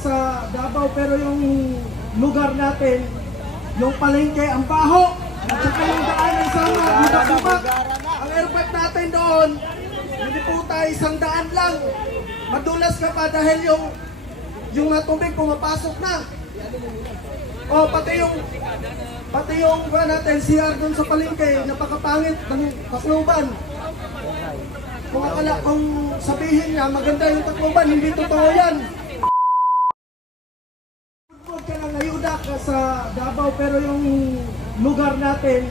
sa Davao, pero yung lugar natin, yung palengke, ang baho, at saka yung daan ay sama, budak-budak. Ang airport natin doon, hindi po tayo 100 lang. Madulas ka pa dahil yung tubig pumapasok na. O pati yung ba natin, CR doon sa palengke, napakapangit ng Tacloban. Kung sabihin niya, maganda yung Tacloban, hindi totoo yan. Huwag ka ng ayuda ka sa Davao, pero yung lugar natin,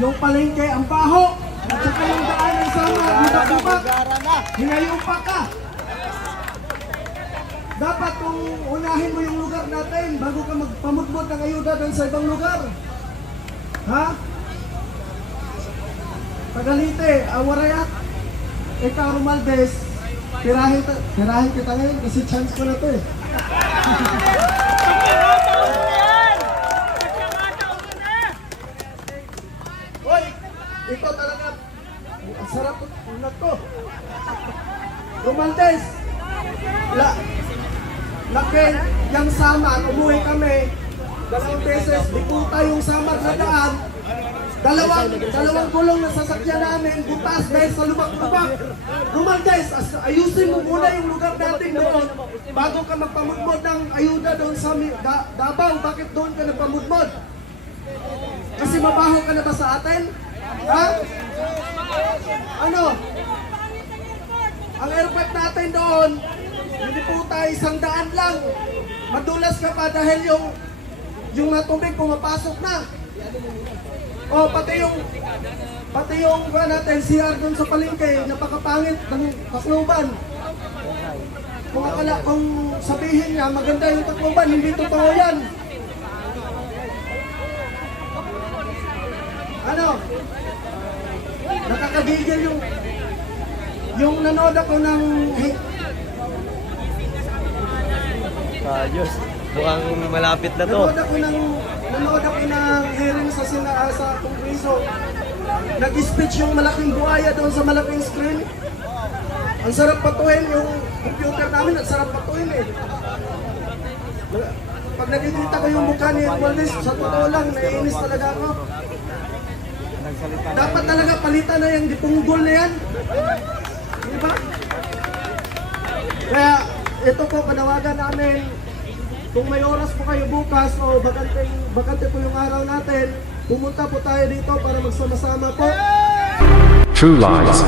yung palengke, ang baho, at saka yung daan ay sama, budak-budak, hinayupa ka. Dapat kung unahin mo yung lugar natin, bago ka magpamutmot ng ayuda doon sa ibang lugar. Ha? Tagalite, Awarayat, ikaw Romaldes, tirahin kita ngayon kasi chance ko na to eh. Hoy, ito talaga, ang sarap ulat ko. Romaldes, laki yung samar, umuwi kami 2 beses, di punta yung samar na daan. Dalawang gulong na sasakyan namin, butas dahil sa lubak-lubak. Romaldes, ayusin mo muna yung lugar natin doon bago ka magpamudmod ng ayuda doon sa Davao. Bakit doon ka nagpamudmod? Kasi mabaho ka na ba sa atin? Ha? Ano? Ang airport natin doon, hindi po tayo 100 lang. Madulas ka pa dahil yung tubig pumapasok na. O pati yung ba natin, CR doon sa palengke, napakapangit ng Tacloban. Kung sabihin niya, maganda yung Tacloban, hindi totoo yan. Ano? Nakakagigil yung nanood ako ng Diyos, mukhang malapit na to. Nanood ako ng hearing sa Kongreso. Nag-speech yung malaking buhaya doon sa malaking screen. Ang sarap patuhin yung computer namin, ang sarap patuhin eh. Pag nakikita ko yung mukha ni Romaldes, sa totoo lang, naiinis talaga ako. Dapat talaga palitan na yung dipunggol na yan. Diba? Kaya ito po, panawagan namin, kung may oras po kayo bukas o bakante po yung araw natin, pumunta po tayo dito para magsama-sama po. True Lies.